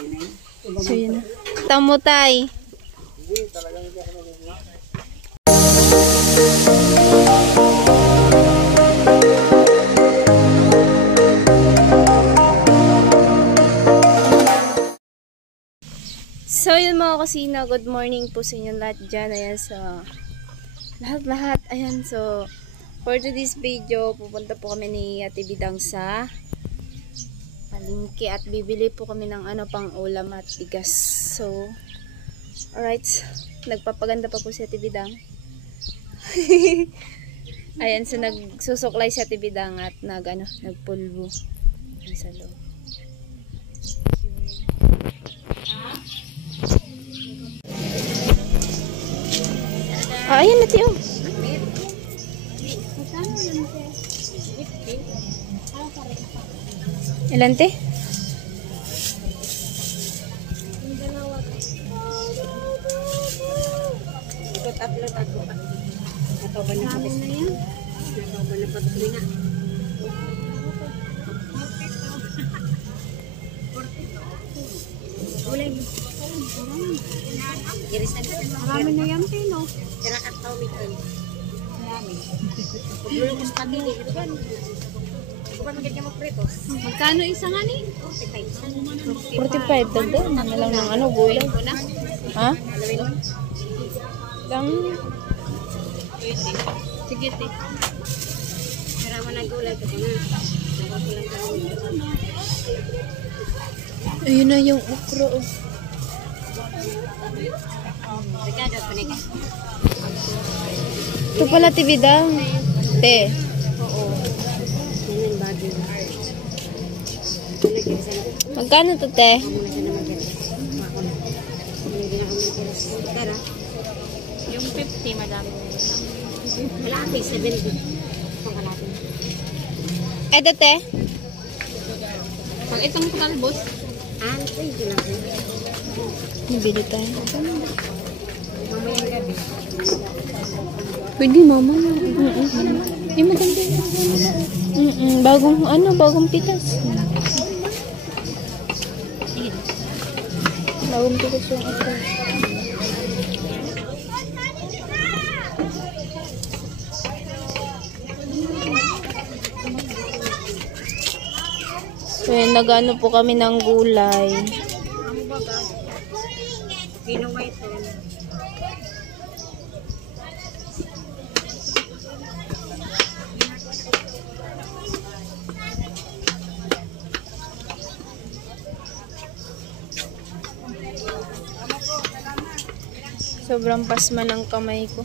So yun na. Tamo tay. So yun mga kusina, good morning po sa inyong lahat dyan. Ayan, so lahat. Ayan, so for today's video, pupunta po kami ni Ate Bidang sa palengke at bibili po kami ng pang ulam at bigas. So alright, nagpapaganda pa po si Ate Bidang. Ayan, so nagsusuklay si Ate Bidang at nagpulbo sa loob. Ayan na tiyo. Ilan te? Ito tatlo. Natawa na pati na yan. Natawa na pati na. Marami na yan, Pino. Tirakat tao nito. Marami. Paglulo ko sa pagili. Ito ba? Bukan magiging magpritos. Magkano isa nga ni? 45. 45 dagdag. Ano lang ng gulay. Ha? Lang. Sige, te. Marami na gulay ko na. Ayun na yung okra. Ito pala Ate Bidang. Te. Oo. Yan ang bagay. Magkano to te? Yung 50, madami. Malaki, 70. Itong kalaki. Eto te? Pag itong talbos, ito lang. Nabili tayo. Mamayang gabi. Pwede mama. Ay maganda. Bagong pitas. Bagong pitas yung ito. So yun, nag-ano po kami ng gulay. Kinuha ito. Sobrang pasma ng kamay ko.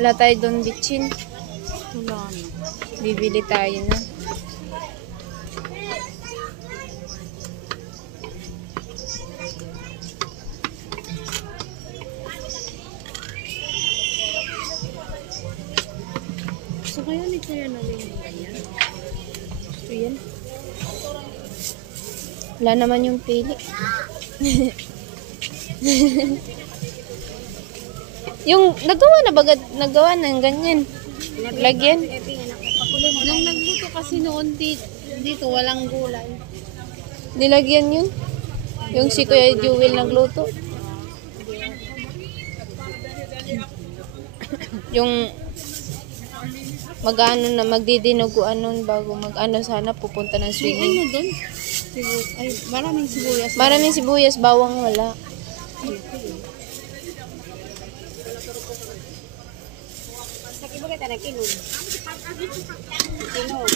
Wala tayo doon bitchin. Wala na. Bibili tayo na. So kaya ni Kuya namin yan? So yan. Wala naman yung pili. Yung nagawa ng ganyan. Lagyan. Nung nagluto kasi noon dito walang gulay. Nilagyan yun. Yung si Kuya Jewel nagluto. Yung magdidinuguan nun bago sana pupunta ng swimming. Ano doon? Ay, maraming sibuyas. Maraming sibuyas, bawang wala. Sakit ba kita na kinog? Kinog.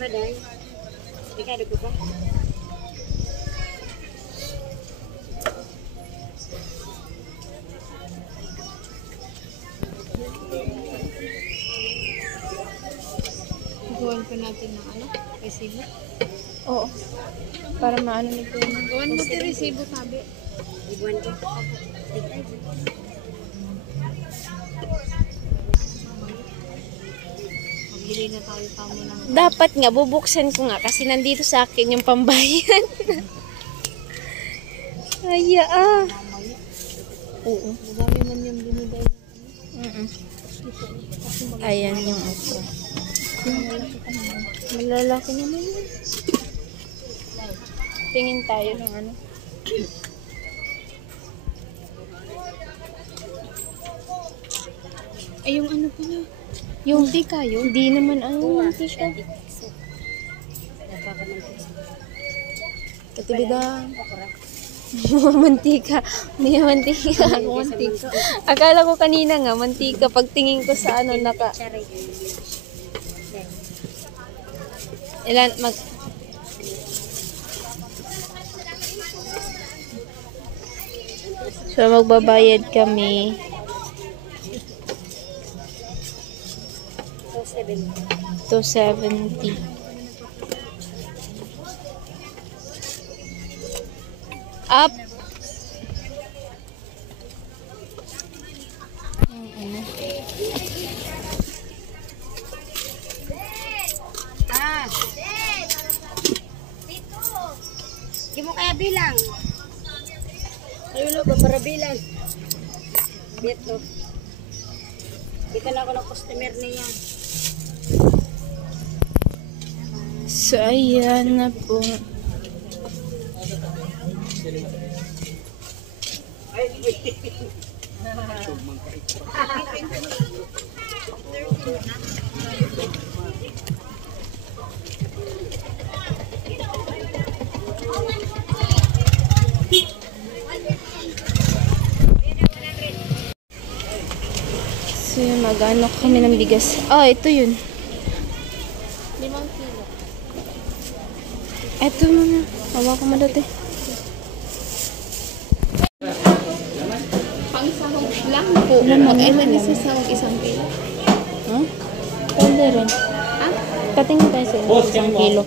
Baday. Ikaw ada pa? Gawan pa natin ng resibo. Oo. Para maano nito. Gawan mo ti resibo sabi. Gawan ko. Magbili na tayo tamo ng... Dapat nga, bubuksan ko nga kasi nandito sa akin yung pambayan. Ay, Oo. Madami man yung binigay. Mm-mm. Ayan yung okra. Malalaki naman yun. Tingin tayo ng ano. Ay, yung ano pala. Yung tika yun. Hindi naman ano yung tika. Katibidang. Mantika. Hindi mantika. Mantika. Akala ko kanina nga, mantika. Pagtingin ko sa ano, ilan, So, magbabayad kami. 270. Up. Di mo kaya bilang? Ayun ba para bilang? Dito. Dito na ako ng customer niya. So, ayan na po. So, mag-ano kami ng bigas. Oh, ito yun. 5 kilo. Ito muna. Hawa ko mo dati. Pang sahog lang po. Lang. Ilan isa sahog 1 kilo? Huh? Pwede rin. Ha? Katingin tayo sa inyo. 1 kilo.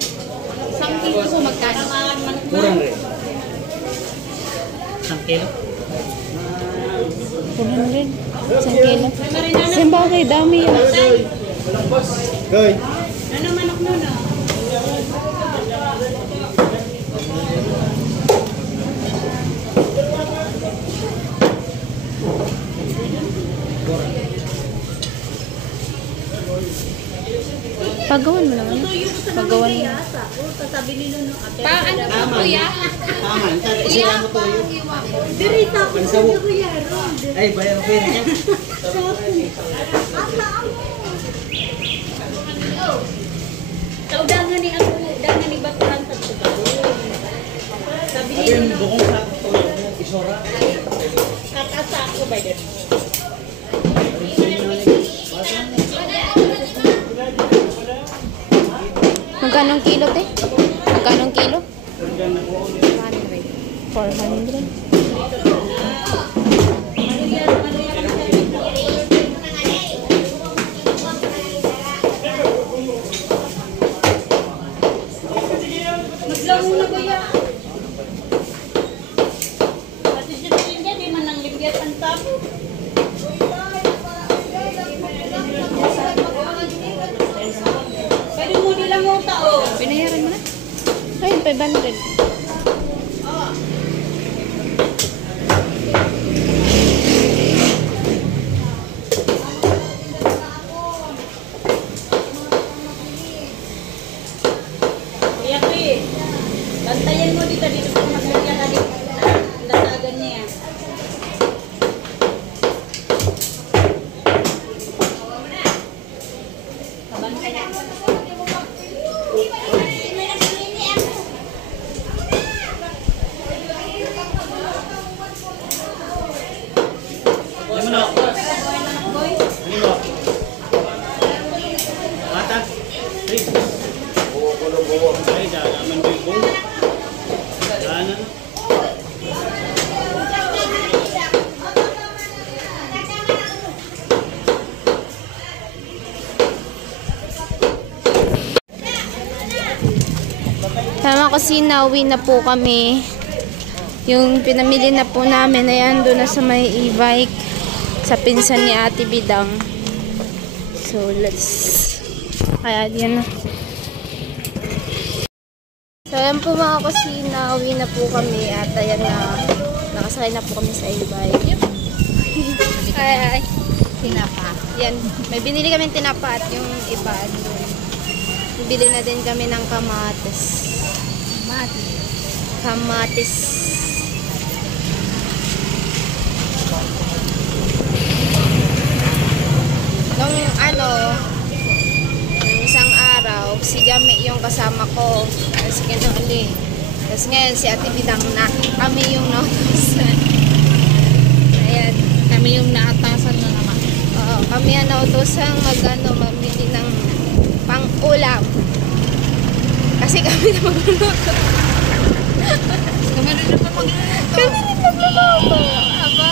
1 kilo po magkano? Kurang rin. 1 kilo? 400. 1 kilo. Simbagay, dami yun. Goy. Ano manok mo na? Pagawan mo naman. Pagawan mo. Sabi ni Nuno ate. Pa, ano po kuya? Tama. Sila mo to yun. Dirita ko sa kuya. Ay, bayan ko yun. Kaudangan ni ako, dangan ni Baturan sa tuba. Sabi ni Yung Nuno, bukong sa isora. kakasa ako ba din? Magkano kilo, te? Magkano kilo? 400. Maglang muna kuya. Pati siya di man nang libyat ang tapo. Pwede mo nilang uta o. Pinayaran mo na? Ay, 500. Kuya Chris, bantayan mo dito sa maglagyan ka dito. Nasagan niya. Kabantayan. Ano mo na? Ano mo? Bata? Please. Ay, dalaman ko yung buong. Daanan na. Tama kasi nauwi na po kami. Yung pinamili na po namin, ayan, doon na sa may e-bike. Sa pinsan ni Ate Bidang. So, kaya yan na. So, ayan po mga kusina, uwi na po kami at ayan na, nakasakay na po kami sa e-bike. Hi! Tinapa. Yan, may binili kami tinapa at yung iba doon. Bibili na din kami ng kamatis. Kamatis. Nung nung isang araw, si Jami yung kasama ko. Tapos kinuli. Tapos ngayon si Ate Bidang na. Kami yung nautusan. Ayan. Kami yung naatasan na naman. Oo, kami ang nautusan mamili ng pang-ulam. Kasi kami na magluluto. Kami rin na magluluto. Kami rin magluluto. Aba.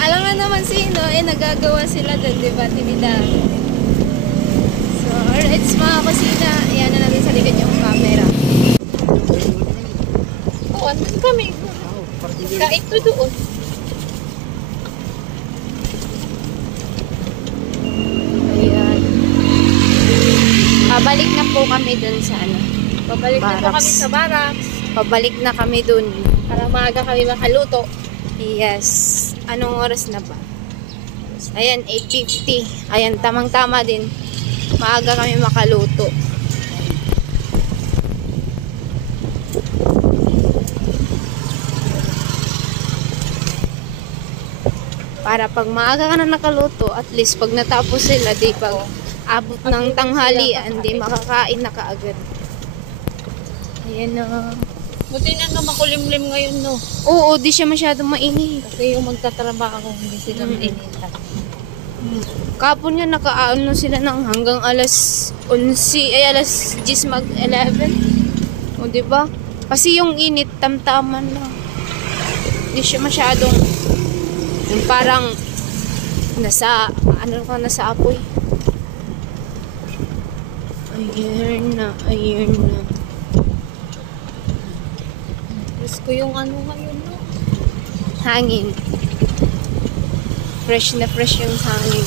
Alam nga naman sino, nagagawa sila doon, di ba, Tibida? So, alright, mga kusina. Ayan na natin sa likod yung camera. Oo, andun kami. Kain to doon. Ayan. Pabalik na po kami doon sa Pabalik na po Barracks. kami sa barracks. Pabalik na kami doon. Para maaga kami makaluto. Yes. Anong oras na ba? Ayan, 8:50. Ayan, tamang-tama din. Maaga kami makaluto. Para pag maaga ka na nakaluto, at least pag natapos sila, di pag abot ng tanghalian, di makakain na kaagad. Ayan na. Buti na makulimlim ngayon, no? Oo, di siya masyadong mainit. Kasi yung magtatrabaho, hindi sila mainitan. Kapon nga nakaano sila ng hanggang alas 11, ay alas 10 mag-11. O, diba? Kasi yung init, tamtaman lang. Hindi siya masyadong, yung parang, nasa apoy. Ayun na. Gusto ko yung ngayon, no? Hangin. Fresh na fresh yung hangin.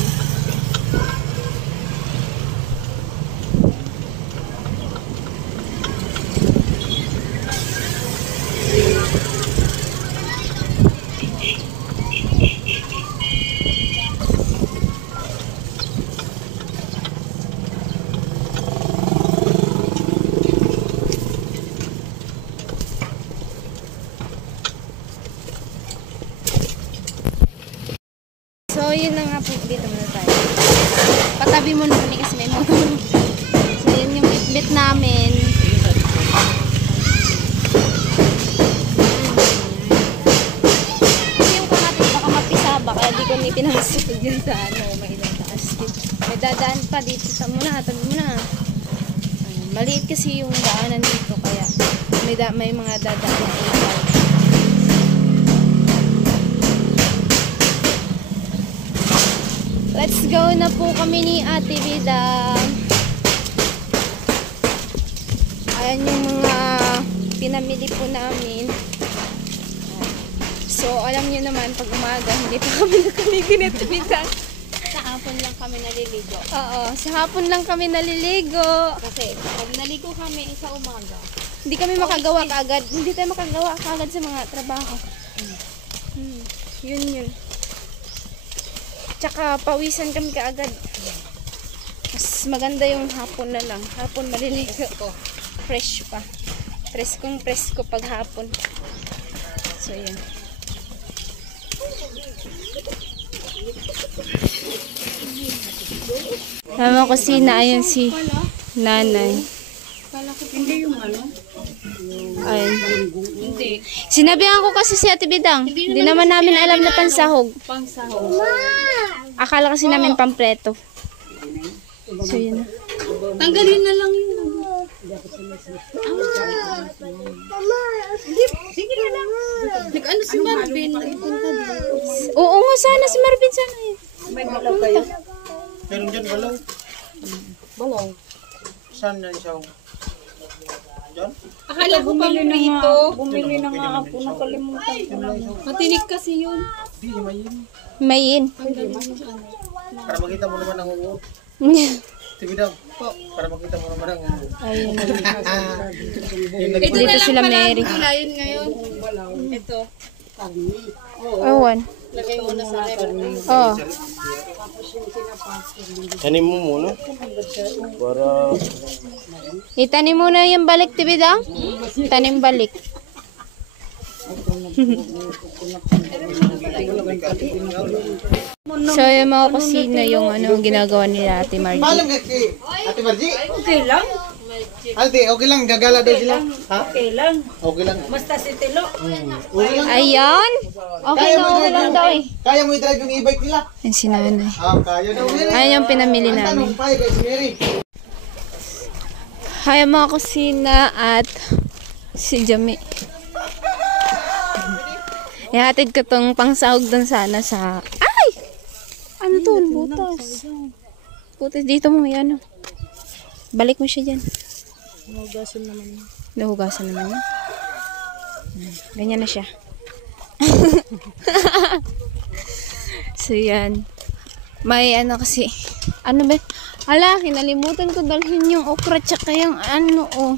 So, yun na nga po. Dito muna tayo. Patabi mo na kami kasi may motor. So, yun yung bit namin. Kasi yung kamatis baka mapisaba. Kaya di kami pinasok dyan sa may ilang taas. May dadaan pa dito sa muna. Tabi mo na. Ayun, maliit kasi yung daanan dito. Kaya may mga dadaan na ilan. Let's go na po kami ni Ate Bida. Ayan yung mga pinamili po namin. So, alam nyo naman, pag umaga, hindi pa kami nakaliginit-bitan. Sa hapon lang kami naliligo. Oo, sa hapon lang kami naliligo. Kasi pag naligo kami sa umaga, Hindi kami makagawa kaagad. Hindi tayo makagawa kaagad sa mga trabaho. Yun. Tsaka pawisan kami kaagad. Mas maganda yung hapon na lang. Hapon maliligo. Fresh pa. Presko pag hapon. So, yan. Tama ko ayan si nanay. Hindi yung Ayun. Sinabihan ko kasi si Ate Bidang. Hindi naman namin alam na pansahog. pangsahog. Akala kasi namin pampreto. So, yun na. Tanggalin na lang yun. Sige na lang. Nag-ano si Marvin? Nagpunta doon. Oo nga sana, si Marvin sana yun. May balaw kayo. Meron dyan, balaw. Balaw. Saan na siya? Dyan? Akala ko pang prito. Bumili na nga ako. Nakalimutan ko na. Matinik kasi yun. Hindi, mayin. Mayin. Para makita mo naman ang uot. Tibidang. Para makita mo naman ang uot. Ayun. Ito Dito na lang sila pala Mary. ang gulayin ngayon. Ito. Ewan. Lagay mo na sa rep. Oh. Tanim mo muna. Para... Itanim mo na yung balik, Tibidang. Tanim balik. So, yung mga kusina, yung ano, ginagawa nila Ate Margie. Malam ka kay Ate Margie? Okay lang. Ate, okay lang. Gagala daw sila. Ha? Okay lang. Okay lang. Basta si Tilo. Okay lang. Ayan. Okay lang daw eh. Kaya mo i-drive yung e-bike nila? Yan si nanay. Kaya daw. Ayan yung pinamili Ang namin. tanong pa kay Mary. Hi mga kusina at si Jami. Ihatid ko tong pangsahog dun sana sa... Ay! Ano to? Butas. Butas dito mo. Yan. Balik mo siya dyan. Nahugasan naman yun. Nahugasan naman yun. Ganyan na siya. So yan. May ano kasi. Ano ba? Hala, kinalimutan ko dalhin yung okra tsaka yung ano oh.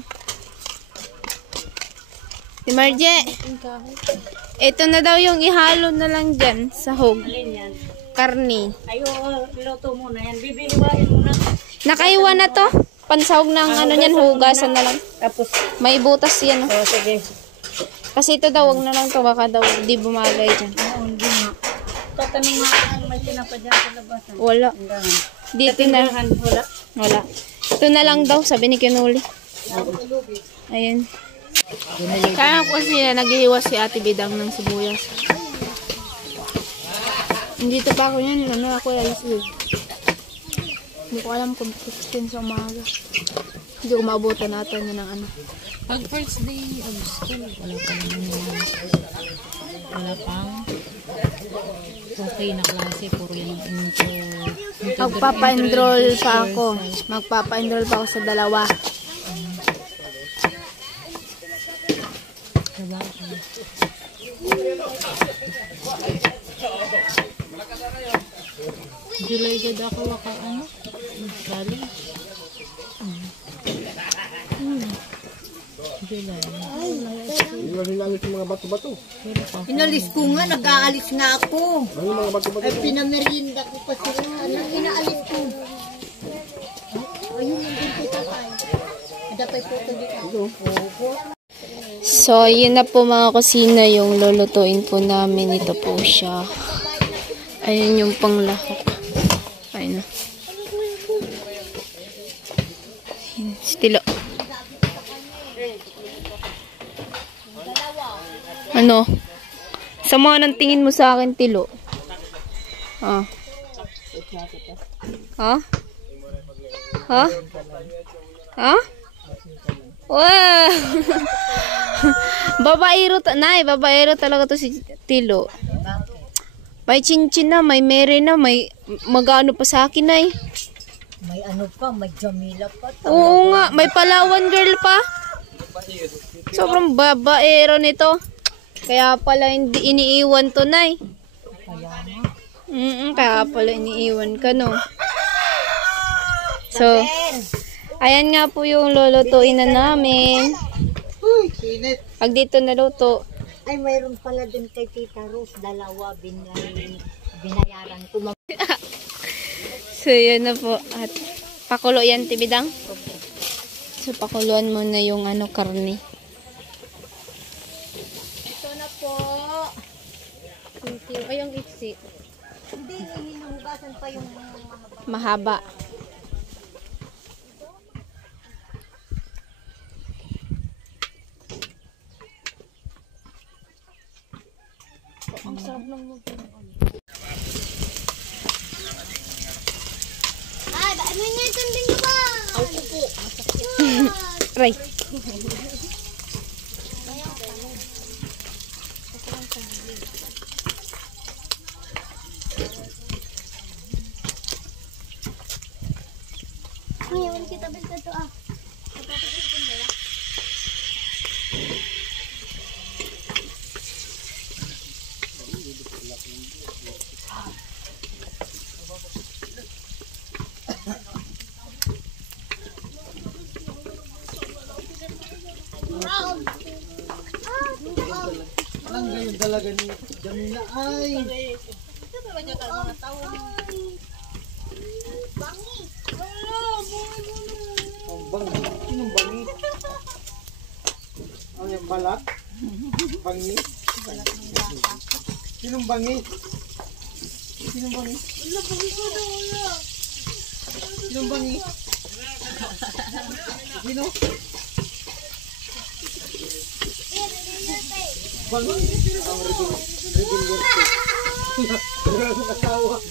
Si Marje. Ito na daw yung ihalo na lang dyan sa hog. Alin yan? Karni. Ayo, luto muna yan. Bibihiwain muna. Nakaiwa na to. Pansahog ng ano niyan, hugasan na lang. Tapos, May butas yan. Oh. sige. Kasi ito daw, wag na lang to. Baka daw di bumagay dyan. Oo, hindi nga. Tatanong nga kung may tinapad dyan sa labasan. Wala. Hanggang. Dito na. Wala. Wala. Ito na lang daw, sabi ni Kinuli. Ayun. Kaya ko kasi naghihiwas si Ate Bidang ng sibuyas. Dito pa ako yan. Ano ako alis yun. Hindi ko alam kung 16 sa umaga. Hindi ko maabutan natin yun ng ano. Pag first day of school, wala pang okay na klase, puro yan into Magpapa-enroll pa ako. Magpapa-enroll pa ako sa dalawa. July gad ako waka ano? Bali. July. Inalis yung mga bato-bato. Inalis ko nga, nag-aalis nga ako. Ano yung mga bato-bato? Ay, pinamerienda ko pa sila. Anong inaalis ko? Ayun, nandun ko tatay. Dapat po ito dito. So, yun na po mga kusina yung lulutuin po namin. Ito po siya. Ayun yung panglahok. Ayun na. Ayun, stilo. Ano? Sa mga nang tingin mo sa akin, Tilo. Ah. Ha? Ha? Ha? Wow! Babaero talaga to si Tilo. May chinchin na, may mere na, may magano pa sa akin ay. May ano pa, may Jamila pa. Oo nga, may Palawan girl pa. Sobrang babaero nito. Kaya pala hindi iniiwan to, Nay. Kaya pala iniiwan ka, no? So, ayan nga po yung lulutuin na namin. Uy, sinit. Pag dito naluto, Ay, mayroon pala din kay Tita Rose, dalawa binayaran ko. so yun na po. At pakulo yan, Tibidang. So, pakuluan mo na yung ano, karne. Ito na po. Thank you. Ay, yung iksi. Hindi, hinuhugasan pa yung Mahaba. Ang sarap lang mo. Ay, bakit may nitundin ka ba? Ako po. Right. Ngayon kita basta to ah. Ang gayon talaga ni Jamila. Ay. Balat? Bangi? Sinong bangi? Sinong bangi? Sinong bangi? Sino? Bangi? Ang rebel Wala akong asawa.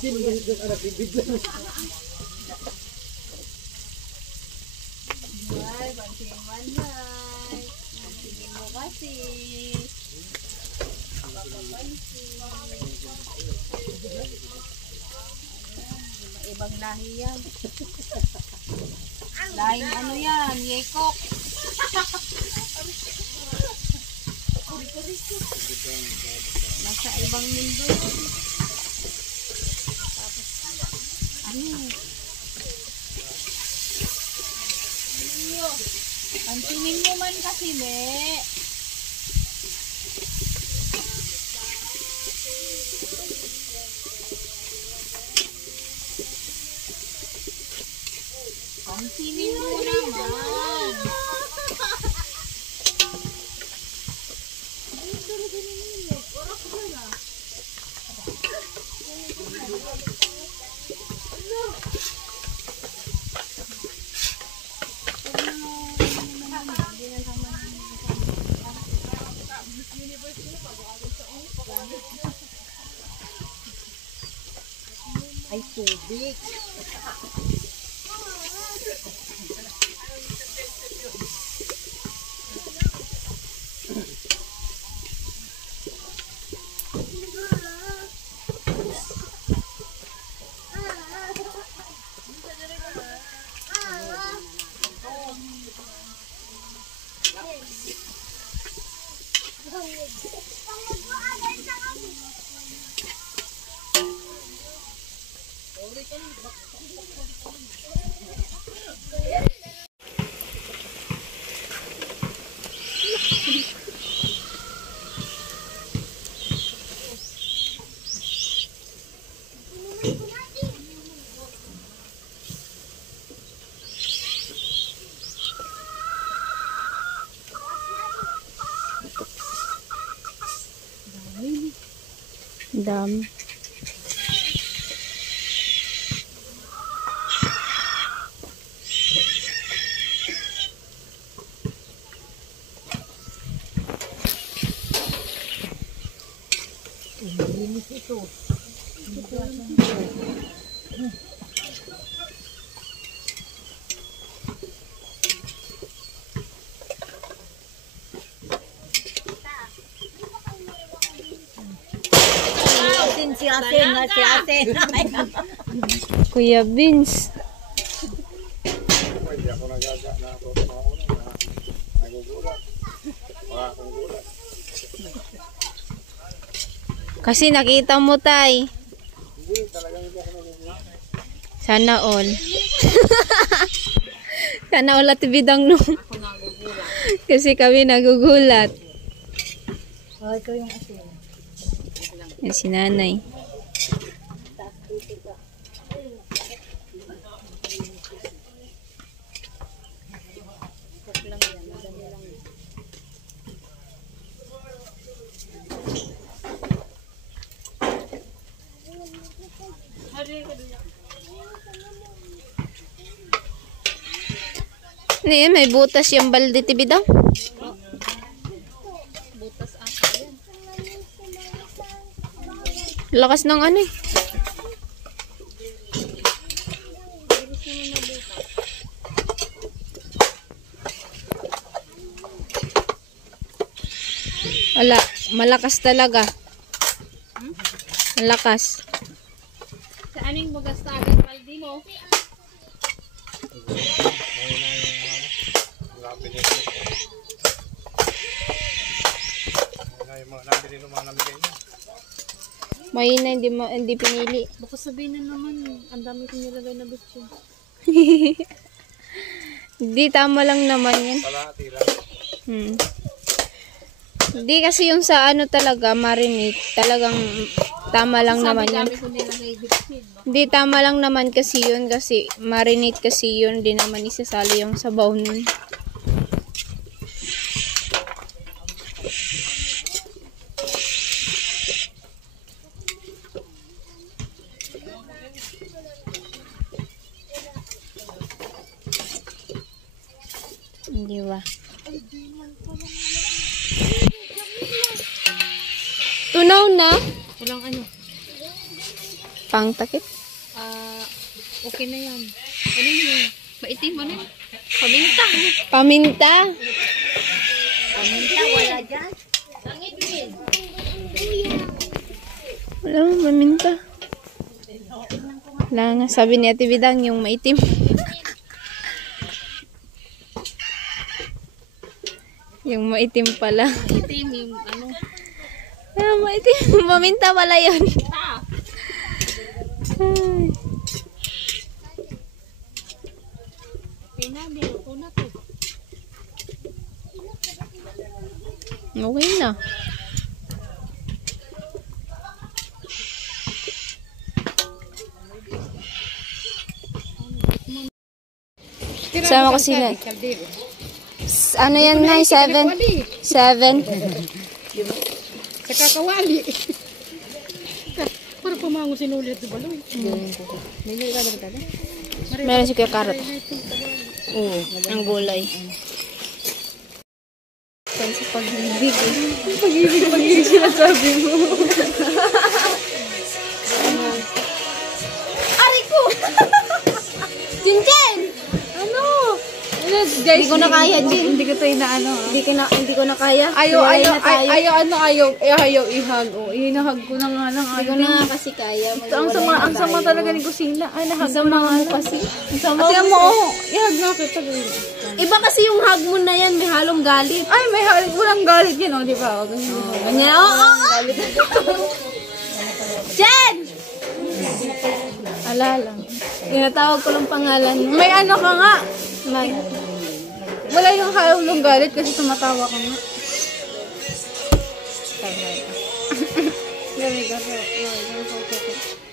Sino ba ito anak bibigyan? Ay, banting manay. Bantingin mo kasi. Ibang lahi yan. Lahing ano yan, yekok. Nasa ibang mundo yan. Tapos, ano? Pantingin mo man kasi, be. Pantingin mo naman. Ay, tubig. Dami. Linis ito. Si Asen. Kuya Vince. Hindi ako nagaga na ako nagugulat. Wala akong gulat. Kasi nakita mo, tay. Hindi, talagang hindi ako nagugulat. Sana all. Sana all at bidang no. Kasi kami nagugulat. Oh, ikaw yung asin. Yan si nanay. Ano yan? May butas yung balde tibidang? Butas ata yan. Lakas ng ano eh. Wala, malakas talaga. Malakas. Sa aning bugas sa akin, paldi mo? May na hindi pinili. Baka sabihin na naman, ang dami kong nilagay na bitchin. Hindi, tama lang naman yan. Kalahati lang. Hindi kasi yung sa ano talaga, marinate, talagang tama lang naman yan. Dami kong nilagay bitchin. Hindi, tama lang naman kasi yun, kasi marinate kasi yun, di naman isasali yung sabaw nun. Di ba? Tunaw na. Walang ano. Pang takip. Okay na yan. Ano yun? Maitim, ano yun? Paminta. Paminta. Paminta, wala dyan. Wala mo, paminta. Wala nga. Sabi ni Ate Bidang, yung maitim. Yung maitim pala. Maitim yung ano. Ah, maitim. Paminta pala yun. Ay. Pinabi, ako na to. Okay na. Sama ko sila. Ano yan, Nay? 7? 7? Sa kakawali. Para pumango sinulit sa baloy. Meron si Kuya Karot. Oo, ang gulay. Saan sa pag-ibig? Pag-ibig sinasabi mo. Aray ko! Jinjen! Ano? Hindi ko na kaya, Jin. Hindi ko tayo na ano. Hindi ko na kaya. Ayaw ihag. Inahag ko na nga lang. Hindi ko na kasi kaya. Ang sama talaga ni Kusina. Ay, nahag ko na nga kasi. Kasi mo, ihag na kita. Iba kasi yung hug mo na yan, may halong galit. Ay, may halik. Walang galit yan, di ba? Ganyan, oo. Jen! Alala. Tinatawag ko lang pangalan mo. May ano ka nga. May. Wala yung halong galit kasi tumatawa ka nga.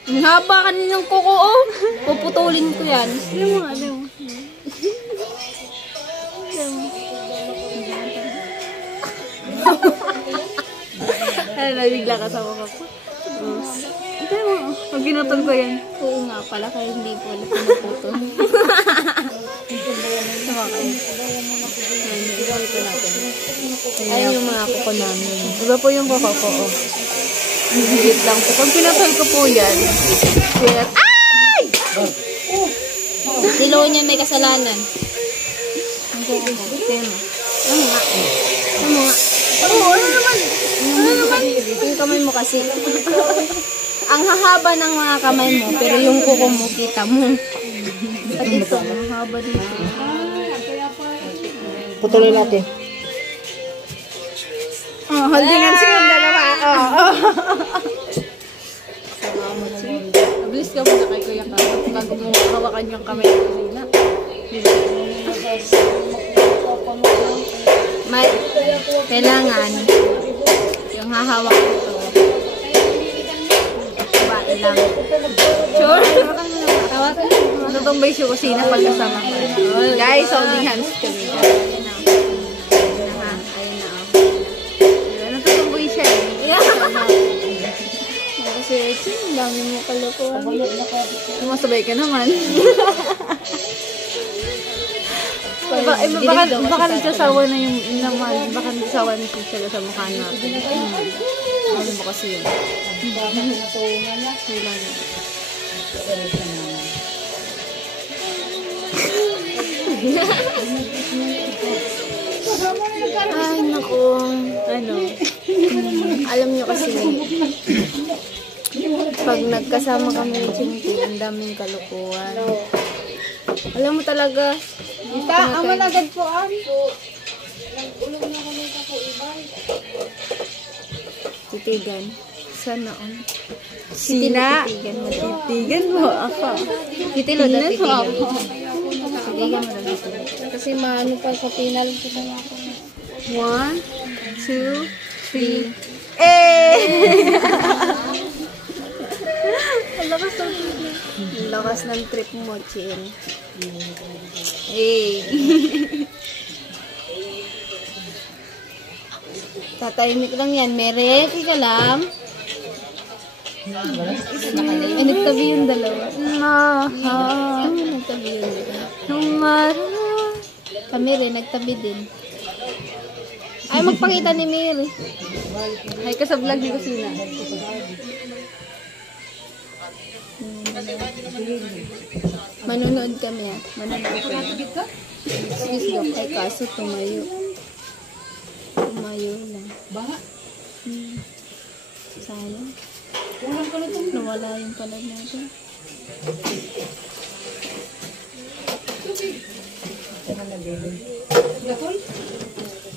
Ang haba kaninang kuko, oh. Puputulin ko yan. Alam mo. Ay, nabigla ka sa mukha ko. Ito mo, pag ginutol ko yan. Oo nga pala, kaya hindi ko alam pinuputol. Ayun yung mga kuko namin. Iba po yung kuko ko, oh. Higit lang po. Pag pinatol ko po yan, Ay! Dilo niya may kasalanan. ang kuko ko. Tema. Ano nga? Ano nga? Oo, ano naman? Yung kamay mo kasi. Ang hahaba ng mga kamay mo, pero yung kuko mo, kita mo. At ito, ang haba dito. Putuloy natin. Oh, holding hands yung dalawa. Mabilis ka muna kay Kuya ka. Bago mo hawakan yung kamay ko sila. Kailangan yung hahawak ko ito. Bae lang. Sure? Hawakan mo. Natutumbay siya kusina pagkasama ko. Guys, holding hands kami. Ayun na, oh. Natutumbay siya eh. Kasi, ang dami mo kalokohan. Sumasabay ka naman. Baka nagsasawa na yung naman. Baka nagsasawa na siya sa mukha natin. Ano ba kasi yun? Ay, naku. Ano? Alam nyo kasi, pag nagkasama kami ng Chinti, ang daming kalukuhan. Alam mo talaga, Ang malagad po titigan. Sana on. Sina? Titigan mo. Titigan mo ako. Titilo na Tingnan mo titigan. ako. Titigan mo na titigan. Kasi maano pa sa pinal ko na ako. 1, 2, 3. Eh! Ang lakas ng trip mo, Chin. Eh! Tatahimik lang yan. Mere, ka lang. Nagtabi yung dalawa. Maha. Nagtabi yung dalawa. Numara. Kami rin, nagtabi din. Ay, magpakita ni Mary. Hay ka sa vlog ni Kusina. Manunood kami ah. Manunood kami. Excuse me, ay kaso tumayo. Tumayo lang. Baha. Sayang. Nawala yung palag natin.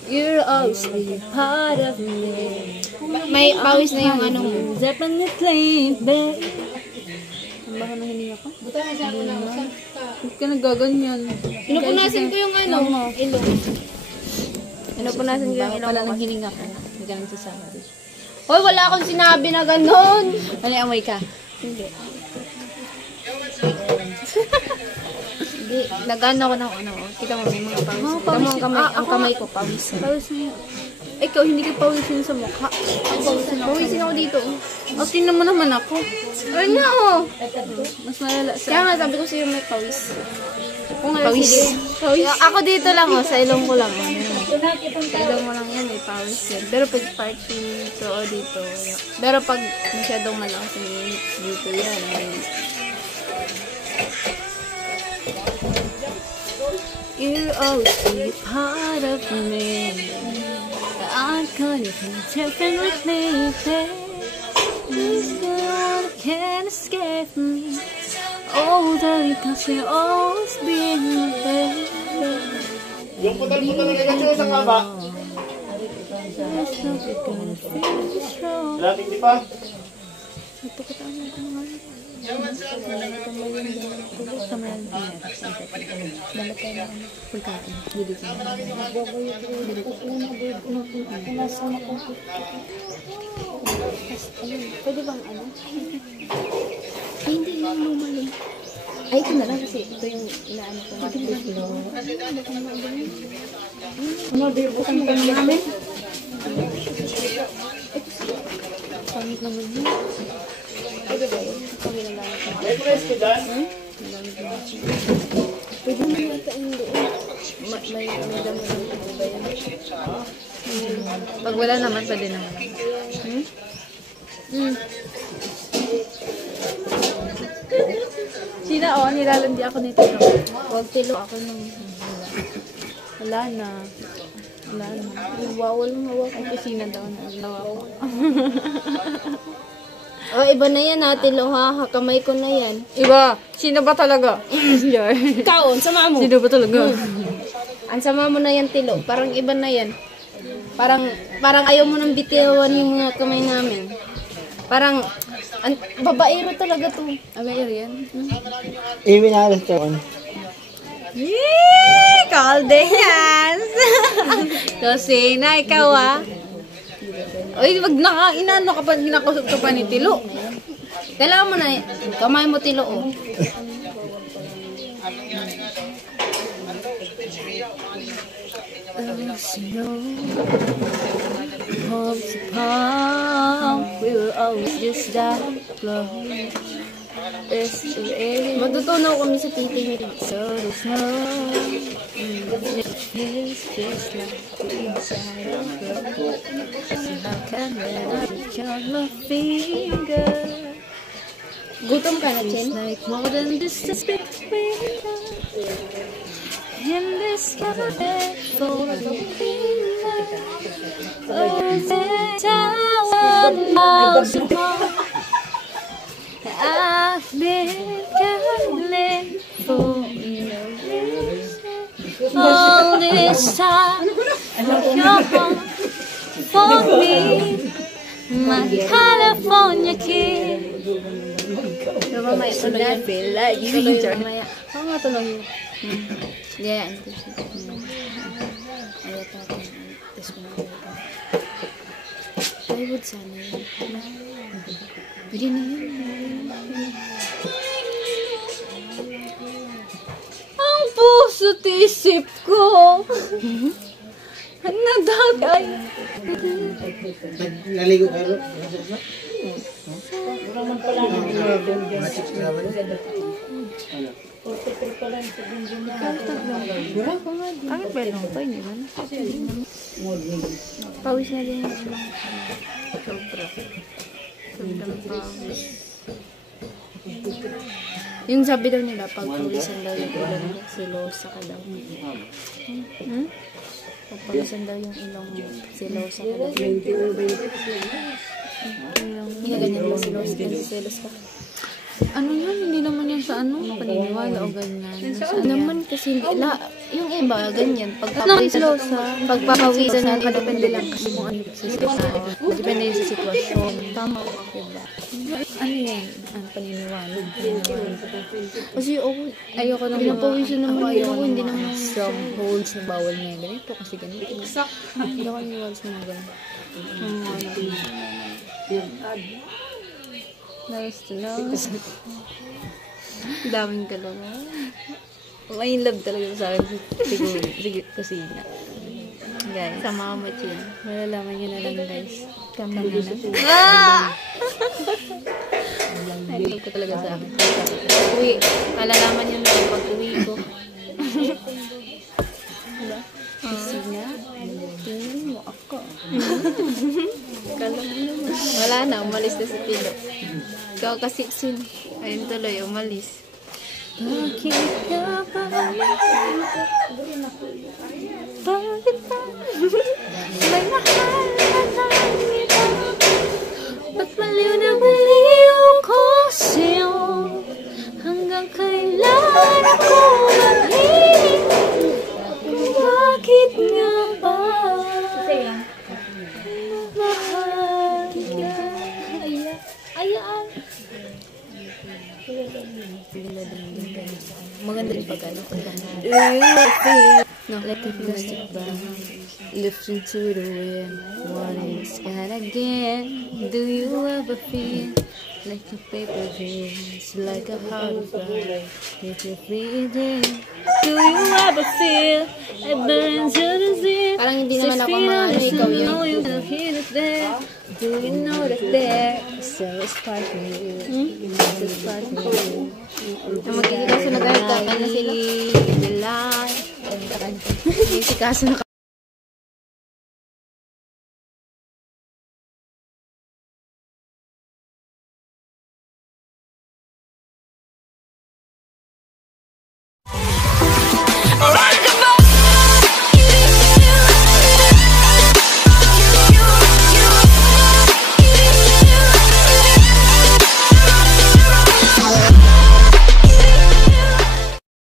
You're always part of me. May pawis na yung anong mo. Japan na claim, babe. Ang baka na hininga ka? Buta na siya ako na. Huwag ka nagaganyan. Pinupunasan ko yung ano, ilong. Pinupunasan ko yung ilong. Pala nang hininga ka. Hindi ka nagsasama. Hoy, wala akong sinabi na ganun. Ano, amoy ka? Hindi. Hindi, nag-ano ako ng ano. Kita mo, may mga pawis. Kita mo ang kamay ko, pawis. Pawis na yun. Ikaw, hindi ka pawisin sa mukha. Pawisin ako dito. O, tingnan mo naman ako. Ayun nga oh. Mas malala sa... Kaya nga, sabi ko sa'yo may pawis. Pawis. Pawis. Ako dito lang oh, sa ilong ko lang. Sa ilong mo lang yan, may pawis yan. Pero pag party, so dito. Pero pag masyadong malakas ang init, dito yan. You're always be part of me. I'm gonna be different with me, babe. You can't escape me. Oh, darling, cause you'll always be my baby. Yung putal-putal na ganyan sa kaba. Lahat hindi pa. Pwede bang ano? Ay, hindi yung lumalim. Ay, ito na lang kasi ito yung inaano ko. Ano, bukan pa namin? Pangit naman yun. Pwede ba yun? Kami na lang. May press ko dyan. Pwede mo yata yung doon. May damo lang ito ba yan? Pag wala naman, pwede naman. Sina, oh, nilalandi ako nito. Huwag tilo. Ako nung... Wala na. Wala na. Bawal mo hawak. Ay, kusina daw na. Lawa ko. Oh, iba na yan ha, tilo ha. Kamay ko na yan. Iba, sino ba talaga? Ikaw, ang sama mo. Sino ba talaga? Ang sama mo na yan, tilo. Parang iba na yan. Parang ayaw mo nang bitiwan yung mga kamay namin. Parang, babaero talaga to. Abair yan. Ibinalas ko. Yee! Kaldeas! Kusina, ikaw ah. Uy, wag na ka. Inaano kapag ginakusap ka pa ni Tilo. Kailangan mo na, kamay mo tilo oh. Homes upon, we will always just die close. It's the way Matutunaw kami sa titi nito. so the snow. It's just like the inside of her. So how can I count my finger? Gutom ka na, It's Chen? like more than distance between us. In this cafe for the miles apart. I've been calling for your reason all this time. You're home for me, my California kid. So, mamaya ko na yan. Feel like you Tuloy enjoy. mamaya. Oo nga, tuloy. Yeah, ito siya. Ayaw tayo. Tapos ko na ito. Plywood sana yun. Pwede na yun. Ang puso't isip ko. Nadagay. Naligo kayo. Ano? Bakit ba lang ito? Hindi man. Pawis na din. Sobra. Sobrang pawis. Yung sabi daw nila, pag pawisan daw yung ilong mo, silosa ka daw. Pag pawisan daw yung ilong mo, silosa ka daw. Hindi ganyan mo silos ka. Ano yun? Hindi naman yan sa ano? Paniniwala o ganyan. Ano naman kasi yung iba, ganyan. Pagpapawisan ng ilong Depende lang kasi kung ano yung sitwasyon. Depende yung sa sitwasyon. Tama. Diba? Ano yan? Ang paniniwala. Kasi Ayoko ng pinapawisan naman ayoko ako, hindi naman. some holds na bawal niya ganito kasi ganito. Hindi ako naniwala sa mga ganito. Nose to nose. Daming kalawa. May love talaga sa akin siguro. Sige, kusina. Guys. Sa mama chin. Malalaman nyo na lang guys. Kami na lang. Ay, love ko talaga sa akin. Uwi. Malalaman nyo na lang pag uwi ko. Diba? Kusina. Tingin mo ako. Kala mo naman. Wala na, umalis na sa pilo. Ikaw kasi sin. Ayun tuloy, umalis. Bakit ka ba? Bakit ba? May mahal na kita. Ba't maliw na maliw ko sa'yo? Hanggang kailan ako mahilig? Bakit nga ba? Mahal ka. Ayaan. Maganda rin pag ano. No, like a plastic bag. Lift into the wind. Once and again. Do you ever feel like a paper dreams? Like a heart of fire. If you feel it. Do you ever feel it burns to the zip? Parang hindi naman ako maano, ikaw yun. Do you know that there's a spark in you? There's a spark in you. Magkikita sa nagkakita na sila. May sikaso na